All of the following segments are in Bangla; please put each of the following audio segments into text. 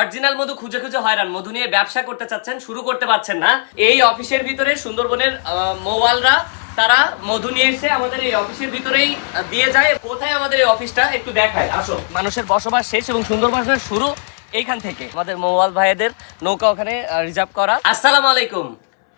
অরিজিনাল মধু খুঁজে খুঁজে হয়রান, মধু নিয়ে ব্যবসা করতে চাচ্ছেন, শুরু করতে পারছেন না, এই অফিসের ভিতরে সুন্দরবনের মৌয়ালরা তারা মধু নিয়ে এসে আমাদের এই অফিসের ভিতরেই দিয়ে যায়। কোথায় আমাদের এই অফিসটা একটু দেখায়, আসো। মানুষের বসবাস শেষ এবং সুন্দরবনের শুরু এইখান থেকে। আমাদের মৌয়াল ভাইদের নৌকা ওখানে রিজার্ভ করা। আসসালামু আলাইকুম।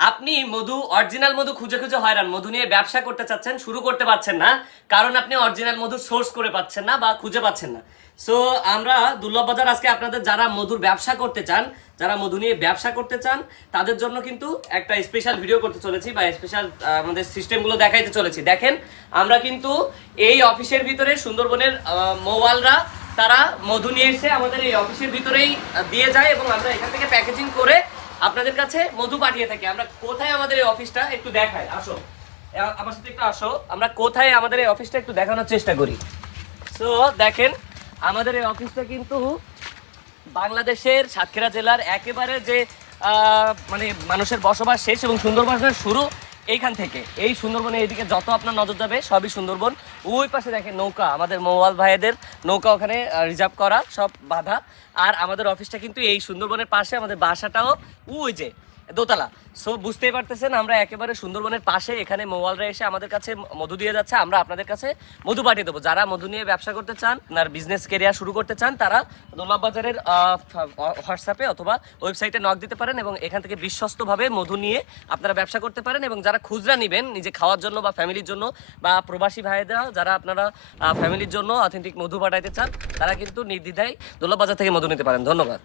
আপনি মধু, অরিজিনাল মধু খুঁজে খুঁজে হয়রান, মধু নিয়ে ব্যবসা করতে চাচ্ছেন, শুরু করতে পারছেন না, কারণ আপনি অরিজিনাল মধু সোর্স করে পাচ্ছেন না বা খুঁজে পাচ্ছেন না। সো আমরা দুর্লভ বাজার আজকে আপনাদের যারা মধুর ব্যবসা করতে চান, যারা মধু নিয়ে ব্যবসা করতে চান, তাদের জন্য কিন্তু একটা স্পেশাল ভিডিও করতে চলেছি বা স্পেশাল আমাদের সিস্টেমগুলো দেখাইতে চলেছি। দেখেন, আমরা কিন্তু এই অফিসের ভিতরে সুন্দরবনের মৌয়ালরা তারা মধু নিয়ে এসে আমাদের এই অফিসের ভিতরেই দিয়ে যায় এবং আমরা এখান থেকে প্যাকেজিং করে আপনাদের কাছে মধু পাঠিয়ে থাকি। আমরা কোথায় আমাদের এই অফিসটা একটু দেখাই, আসো আমার সাথে একটু আসো। আমরা কোথায় আমাদের এই অফিসটা একটু দেখানোর চেষ্টা করি। সো দেখেন, আমাদের এই অফিসটা কিন্তু বাংলাদেশের সাতক্ষীরা জেলার একেবারে যে মানে মানুষের বসবাস শেষ এবং সুন্দরবনের শুরু এইখান থেকে। এই সুন্দরবনে এইদিকে যত আপনার নজর যাবে সবই সুন্দরবন। ওই পাশে দেখেন নৌকা, আমাদের মৌয়াল ভাইদের নৌকা ওখানে রিজার্ভ করা, সব বাধা। আর আমাদের অফিসটা কিন্তু এই সুন্দরবনের পাশে, আমাদের বাসাটাও ওই যে দোতলা। সো বুঝতেই পারতেছেন, আমরা একেবারে সুন্দরবনের পাশে। এখানে মৌয়ালরা এসে আমাদের কাছে মধু দিয়ে যাচ্ছে, আমরা আপনাদের কাছে মধু পাঠিয়ে দেবো। যারা মধু নিয়ে ব্যবসা করতে চান, আপনার বিজনেস কেরিয়ার শুরু করতে চান, তারা দুর্লভ বাজারের হোয়াটসঅ্যাপে অথবা ওয়েবসাইটে নক দিতে পারেন এবং এখান থেকে বিশ্বস্তভাবে মধু নিয়ে আপনারা ব্যবসা করতে পারেন। এবং যারা খুচরা নেবেন নিজে খাওয়ার জন্য বা ফ্যামিলির জন্য, বা প্রবাসী ভাইয়েরা যারা আপনারা ফ্যামিলির জন্য অথেন্টিক মধু পাঠাইতে চান, তারা কিন্তু নির্দ্বিধায় দুর্লভ বাজার থেকে মধু নিতে পারেন। ধন্যবাদ।